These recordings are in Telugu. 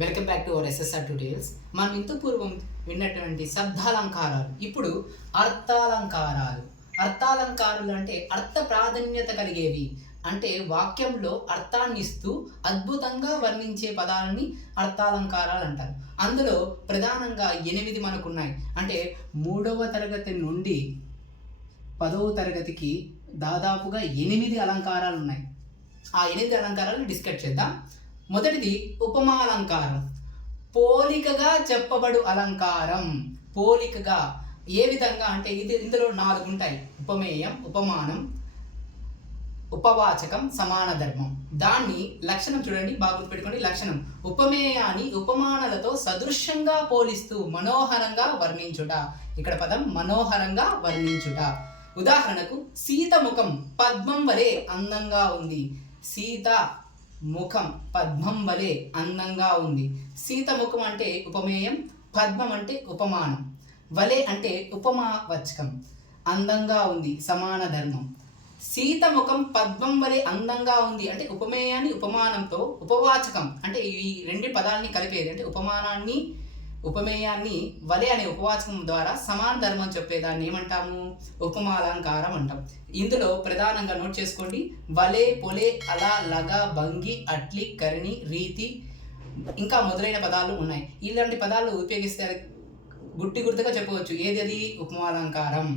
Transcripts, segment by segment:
Welcome back to our SSR tutorials. మనం ఇంత పూర్వం విన్నటువంటి శబ్దాలంకారాలు, ఇప్పుడు అర్థాలంకారాలు. అర్థాలంకారాలు అంటే అర్థ ప్రాధాన్యత కలిగేవి, అంటే వాక్యంలో అర్థాన్ని ఇస్తూ అద్భుతంగా వర్ణించే పదాలని అర్థాలంకారాలు అంటారు. అందులో ప్రధానంగా 8 మనకున్నాయి. అంటే 3వ తరగతి నుండి 10వ తరగతికి దాదాపుగా 8 అలంకారాలు ఉన్నాయి. ఆ 8 అలంకారాలను డిస్కస్ చేద్దాం. మొదటిది ఉపమాలంకారం. పోలికగా చెప్పబడు అలంకారం. పోలికగా ఏ విధంగా అంటే ఇందులో 4 ఉంటాయి: ఉపమేయం, ఉపమానం, ఉపవాచకం, సమాన ధర్మం. దాన్ని లక్షణం చూడండి, బాగా గుర్తుపెట్టుకోండి. లక్షణం: ఉపమేయాన్ని ఉపమానాలతో సదృశ్యంగా పోలిస్తూ మనోహరంగా వర్ణించుట. ఇక్కడ పదం మనోహరంగా వర్ణించుట. ఉదాహరణకు, సీత ముఖం పద్మం వలె అందంగా ఉంది. సీత ముఖం పద్మం వలె అందంగా ఉంది. సీత ముఖం అంటే ఉపమేయం, పద్మం అంటే ఉపమానం, వలె అంటే ఉపమావచకం, అందంగా ఉంది సమాన ధర్మం. సీత ముఖం పద్మం వలె అందంగా ఉంది అంటే ఉపమేయాన్ని ఉపమానంతో, ఉపవాచకం అంటే ఈ 2 పదాలని కలిపేది, అంటే ఉపమేయాన్ని వలె అనే ఉపవాచకం ద్వారా సమాన ధర్మం చెప్పేదాన్ని ఏమంటాము? ఉపమాలంకారం అంటాం. ఇందులో ప్రధానంగా నోట్ చేసుకోండి: వలె, పొలే, అలా, లగ, భంగి, అట్లి, కరిణి, రీతి, ఇంకా మొదలైన పదాలు ఉన్నాయి. ఇలాంటి పదాలు ఉపయోగిస్తే గుర్తుగా చెప్పవచ్చు. ఏది అది? ఉపమాలంకారం.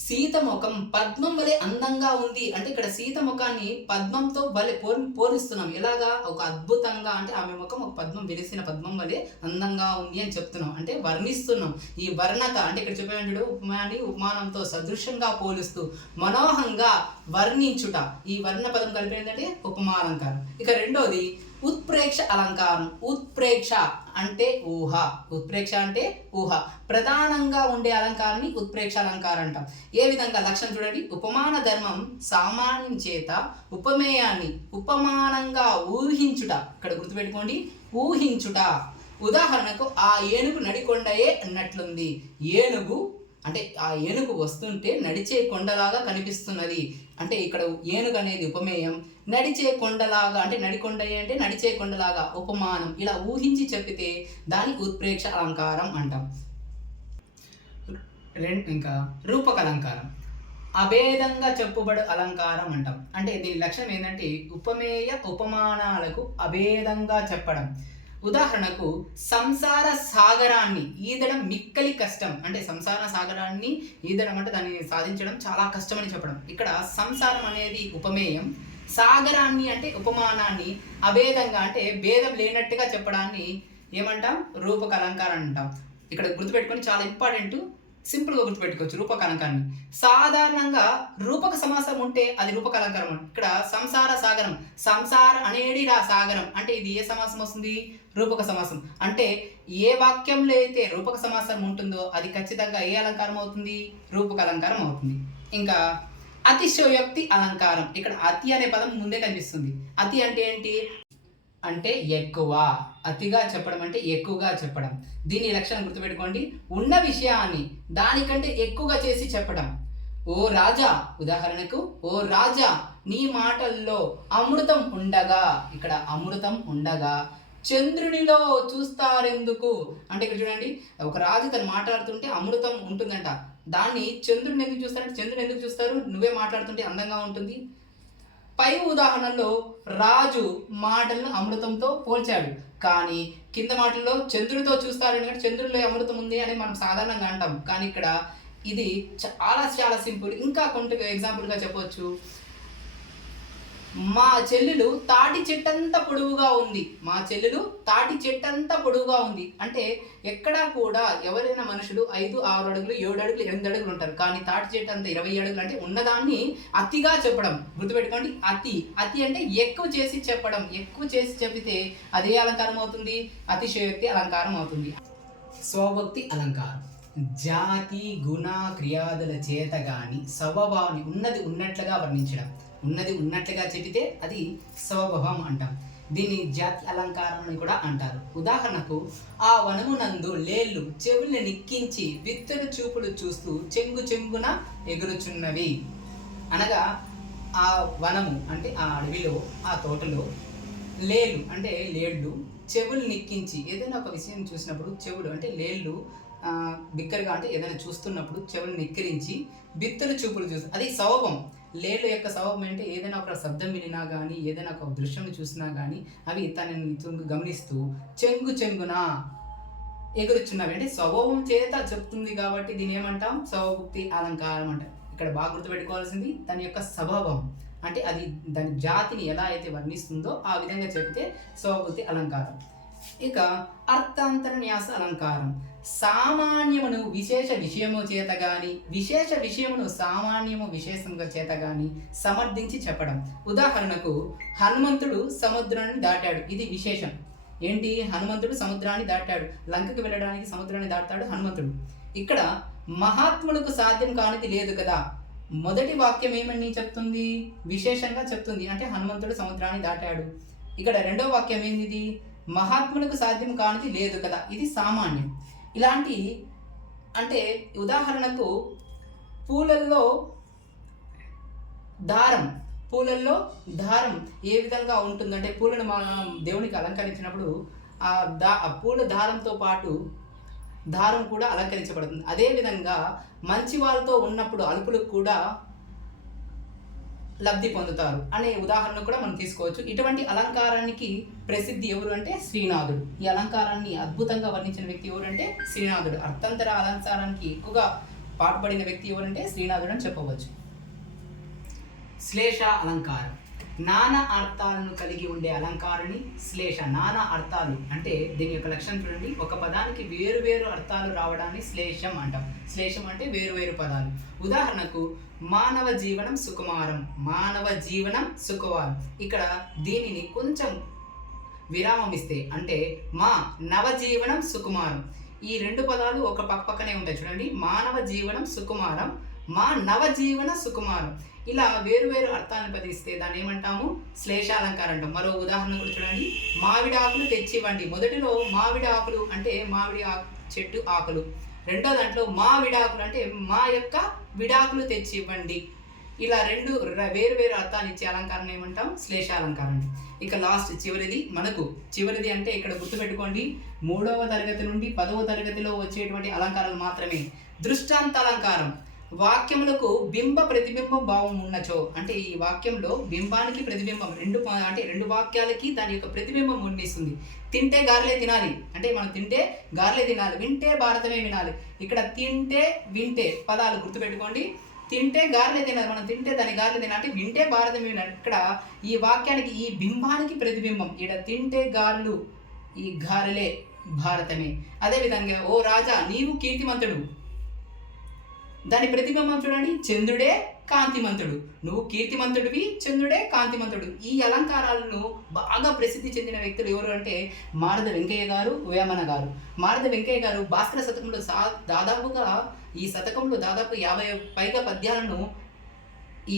సీత ముఖం పద్మం వలె అందంగా ఉంది అంటే ఇక్కడ సీత ముఖాన్ని పద్మంతో వలె పోలిస్తున్నాం. ఎలాగా? ఒక అద్భుతంగా, అంటే ఆమె ముఖం ఒక పద్మం, విరిసిన పద్మం వలె అందంగా ఉంది అని చెప్తున్నాం, అంటే వర్ణిస్తున్నాం. ఈ వర్ణత అంటే ఇక్కడ చెప్పేవాడు ఉపమానాన్ని ఉపమానంతో సదృశ్యంగా పోలుస్తూ మనోహంగా వర్ణించుట. ఈ వర్ణ పదం కలిపి ఏంటంటే ఉపమాలంకారం. ఇక రెండోది ఉత్ప్రేక్ష అలంకారం. ఉత్ప్రేక్ష అంటే ఊహ. ఉత్ప్రేక్ష అంటే ఊహ. ప్రధానంగా ఉండే అలంకారాన్ని ఉత్ప్రేక్ష అలంకారం అంటాం. ఏ విధంగా? లక్షణం చూడండి: ఉపమాన ధర్మం సామాన్యం చేత ఉపమేయాన్ని ఉపమానంగా ఊహించుట. ఇక్కడ గుర్తుపెట్టుకోండి, ఊహించుట. ఉదాహరణకు, ఆ ఏనుగు నడికొండయే అన్నట్లుంది. ఏనుగు అంటే ఆ ఏనుగు వస్తుంటే నడిచే కొండలాగా కనిపిస్తున్నది. అంటే ఇక్కడ ఏనుగు అనేది ఉపమేయం, నడిచే కొండలాగా అంటే నడికొండయే అంటే నడిచే కొండలాగా ఉపమానం. ఇలా ఊహించి చెప్పితే దాని ఉత్ప్రేక్ష అలంకారం అంటాం. ఇంకా రూపక అలంకారం. అభేదంగా చెప్పుబడు అలంకారం అంటాం. అంటే దీని లక్షణం ఏంటంటే ఉపమేయ ఉపమానాలకు అభేదంగా చెప్పడం. ఉదాహరణకు, సంసార సాగరాన్ని ఈదడం మిక్కలి కష్టం. అంటే సంసార సాగరాన్ని ఈదడం అంటే దాన్ని సాధించడం చాలా కష్టమని చెప్పడం. ఇక్కడ సంసారం అనేది ఉపమేయం, సాగరాన్ని అంటే ఉపమానాన్ని అభేదంగా అంటే భేదం లేనట్టుగా చెప్పడాన్ని ఏమంటాం? రూపక అలంకారం అంటాం. ఇక్కడ గుర్తుపెట్టుకొని, చాలా ఇంపార్టెంట్, సింపుల్గా గుర్తుపెట్టుకోవచ్చు రూపక అలంకారాన్ని. సాధారణంగా రూపక సమాసం ఉంటే అది రూపక అలంకారం. ఇక్కడ సంసార సాగరం, సంసార అనేది సాగరం అంటే ఇది ఏ సమాసం వస్తుంది? రూపక సమాసం. అంటే ఏ వాక్యంలో అయితే రూపక సమాసం ఉంటుందో అది ఖచ్చితంగా ఏ అలంకారం అవుతుంది? రూపక అలంకారం అవుతుంది. ఇంకా అతిశయోక్తి అలంకారం. ఇక్కడ అతి అనే పదం ముందే కనిపిస్తుంది. అతి అంటే ఏంటి? అంటే ఎక్కువ. అతిగా చెప్పడం అంటే ఎక్కువగా చెప్పడం. దీని లక్షణం గుర్తుపెట్టుకోండి: ఉన్న విషయాన్ని దానికంటే ఎక్కువగా చేసి చెప్పడం. ఓ రాజా, ఉదాహరణకు, ఓ రాజా, నీ మాటల్లో అమృతం ఉండగా. ఇక్కడ అమృతం ఉండగా. చంద్రునిలో చూస్తారెందుకు అంటే ఇక్కడ చూడండి, ఒక రాజు తను మాట్లాడుతుంటే అమృతం ఉంటుందంట, దాన్ని చంద్రుని ఎందుకు చూస్తారంటే చంద్రుని ఎందుకు చూస్తారు? నువ్వే మాట్లాడుతుంటే అందంగా ఉంటుంది. పై ఉదాహరణలో రాజు మాటలను అమృతంతో పోల్చాడు, కానీ కింద మాటల్లో చంద్రుడితో చూస్తారని, చంద్రుడిలో అమృతం ఉంది అని మనం సాధారణంగా అంటాం. కానీ ఇక్కడ ఇది చాలా సింపుల్. ఇంకా కొంత ఎగ్జాంపుల్గా చెప్పవచ్చు: మా చెల్లెలు తాటి చెట్టంతా పొడవుగా ఉంది. మా చెల్లెలు తాటి చెట్టంతా పొడవుగా ఉంది అంటే ఎక్కడా కూడా ఎవరైనా మనుషులు 5, 6 అడుగులు, 7 అడుగులు, 8 అడుగులు ఉంటారు, కానీ తాటి చెట్టు అంతా 20 అడుగులు అంటే ఉన్నదాన్ని అతిగా చెప్పడం. గుర్తుపెట్టుకోండి, అతి అంటే ఎక్కువ చేసి చెప్పడం. ఎక్కువ చేసి చెప్పితే అదే అలంకారం అవుతుంది? అతిశయోక్తి అలంకారం అవుతుంది. స్వభక్తి అలంకారం. జాతి, గుణ, క్రియాదుల చేత గాని స్వభావాన్ని ఉన్నది ఉన్నట్లుగా వర్ణించడం. ఉన్నది ఉన్నట్లుగా చెబితే అది స్వభావం అంటాం. దీన్ని జాతి అలంకారం అని కూడా అంటారు. ఉదాహరణకు, ఆ వనమునందు లేళ్ళు చెవుల్ని నిక్కించి విత్తరు చూపులు చూస్తూ చెంగున ఎగురుచున్నవి. అనగా ఆ వనము అంటే ఆ అడవిలో, ఆ తోటలో లేళ్ళు అంటే లేళ్ళు చెవులు నిక్కించి. ఏదైనా ఒక విషయం చూసినప్పుడు చెవులు అంటే లేళ్ళు బిగ్గరగా అంటే ఏదైనా చూస్తున్నప్పుడు చెవులు నిక్కిరించి బిత్తులు చూపులు చూసి అది సౌభం. లేళ్ళ యొక్క సౌభం అంటే ఏదైనా ఒక శబ్దం వినినా కానీ ఏదైనా ఒక దృశ్యం చూసినా కానీ అవి తనని గమనిస్తూ చెంగు చెంగున ఎగురుచున్నవి అంటే స్వభావం చేత చెప్తుంది కాబట్టి దీని ఏమంటాం స్వభుక్తి అలంకారం అంటాం. ఇక్కడ బాగా గుర్తుపెట్టుకోవాల్సింది దాని యొక్క స్వభావం అంటే అది దాని జాతిని ఎలా అయితే వర్ణిస్తుందో ఆ విధంగా చెబితే స్వభుక్తి అలంకారం. ఇక అర్థాంతరన్యాస అలంకారం సామాన్యమును విశేష విషయము చేత గాని విశేష విషయమును సామాన్యము విశేషంగా చేత గాని సమర్థించి చెప్పడం. ఉదాహరణకు హనుమంతుడు సముద్రాన్ని దాటాడు, ఇది విశేషం. ఏంటి? హనుమంతుడు సముద్రాన్ని దాటాడు, లంకకు వెళ్ళడానికి సముద్రాన్ని దాటాడు హనుమంతుడు. ఇక్కడ మహాత్ములకు సాధ్యం కానిది లేదు కదా. మొదటి వాక్యం ఏమని చెప్తుంది? విశేషంగా చెప్తుంది, అంటే హనుమంతుడు సముద్రాన్ని దాటాడు. ఇక్కడ రెండో వాక్యం ఏంది? మహాత్ములకు సాధ్యం కానిది లేదు కదా, ఇది సామాన్యం. ఇలాంటి అంటే ఉదాహరణకు పూలల్లో దారం ఏ విధంగా ఉంటుందంటే పూలను మనం దేవునికి అలంకరించినప్పుడు ఆ పూల దారంతో పాటు దారం కూడా అలంకరించబడుతుంది. అదేవిధంగా మంచి వాళ్ళతో ఉన్నప్పుడు అలుపులకు కూడా లబ్ధి పొందుతారు అనే ఉదాహరణ కూడా మనం తీసుకోవచ్చు. ఇటువంటి అలంకారానికి ప్రసిద్ధి ఎవరు అంటే శ్రీనాథుడు. ఈ అలంకారాన్ని అద్భుతంగా వర్ణించిన వ్యక్తి ఎవరు అంటే శ్రీనాథుడు. అర్థంతర అలంకారానికి ఎక్కువగా పాటుపడిన వ్యక్తి ఎవరంటే శ్రీనాథుడు అని చెప్పవచ్చు. శ్లేష అలంకారం నానా అర్థాలను కలిగి ఉండే అలంకారాన్ని శ్లేష. నానా అర్థాలు అంటే దీని యొక్క లక్షణం చూడండి, ఒక పదానికి వేరు వేరు అర్థాలు రావడాన్ని శ్లేషం అంటాం. శ్లేషం అంటే వేరు వేరు పదాలు. ఉదాహరణకు మానవ జీవనం సుకుమారం, మానవ జీవనం సుకుమారం. ఇక్కడ దీనిని కొంచెం విరామం ఇస్తే అంటే మా నవజీవనం సుకుమారం. ఈ రెండు పదాలు ఒక పక్కనే ఉంటాయి చూడండి. మానవ జీవనం సుకుమారం, మా నవజీవన సుకుమారం. ఇలా వేరు వేరు అర్థాలను పదిస్తే దాన్ని ఏమంటాము? శ్లేషాలంకారం అంటాం. మరో ఉదాహరణ కూడా చూడండి. మామిడి ఆకులు తెచ్చివ్వండి. మొదటిలో మామిడి ఆకులు అంటే మామిడి చెట్టు ఆకులు. రెండో దాంట్లో మా విడాకులు అంటే మా యొక్క విడాకులు తెచ్చివ్వండి. ఇలా రెండు వేరు వేరు అర్థాలు ఇచ్చే అలంకారం ఏమంటాం? శ్లేషాలంకారం. ఇక లాస్ట్ చివరిది అంటే ఇక్కడ గుర్తుపెట్టుకోండి, 3వ తరగతి నుండి 10వ తరగతిలో వచ్చేటువంటి అలంకారాలు మాత్రమే. దృష్టాంత అలంకారం వాక్యములకు బింబ ప్రతిబింబం భావం ఉన్నచో అంటే ఈ వాక్యంలో బింబానికి ప్రతిబింబం రెండు వాక్యాలకి దాని యొక్క ప్రతిబింబం వర్ణిస్తుంది. తింటే గారెలే తినాలి అంటే మనం తింటే గారెలే తినాలి, వింటే భారతమే వినాలి. ఇక్కడ తింటే వింటే పదాలు గుర్తుపెట్టుకోండి. తింటే గారెలే తినాలి, మనం తింటే దాని గారెలే తినాలి అంటే వింటే భారతమే వినాలి. ఇక్కడ ఈ వాక్యానికి ఈ బింబానికి ప్రతిబింబం ఇక్కడ తింటే గారెలు, ఈ గారెలే భారతమే. అదేవిధంగా ఓ రాజా నీవు కీర్తిమంతుడు, దాని ప్రతిబింబం చూడండి, చంద్రుడే కాంతిమంతుడు. నువ్వు కీర్తిమంతుడివి, చంద్రుడే కాంతిమంతుడు. ఈ అలంకారాలను బాగా ప్రసిద్ధి చెందిన వ్యక్తులు ఎవరు అంటే మారద వెంకయ్య గారు, వేమన గారు. మారద వెంకయ్య గారు భాస్కర శతకంలో దాదాపుగా ఈ శతకంలో దాదాపు 50 పైగా పద్యాలను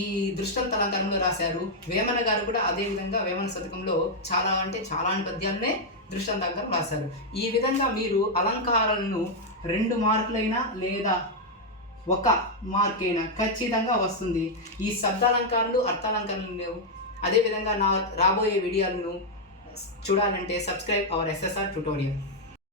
ఈ దృష్టాంత అలంకారంలో రాశారు. వేమన గారు కూడా అదేవిధంగా వేమన శతకంలో చాలా పద్యాలనే దృష్టాంత అలంకారం రాశారు. ఈ విధంగా మీరు అలంకారాలను 2 మార్కులైనా లేదా 1 మార్క్ అయినా ఖచ్చితంగా వస్తుంది. ఈ శబ్దాలంకారాలు అర్థాలంకారాలు లేవు. అదేవిధంగా నా రాబోయే వీడియోలను చూడాలంటే సబ్స్క్రైబ్ అవర్ SSR ట్యుటోరియల్.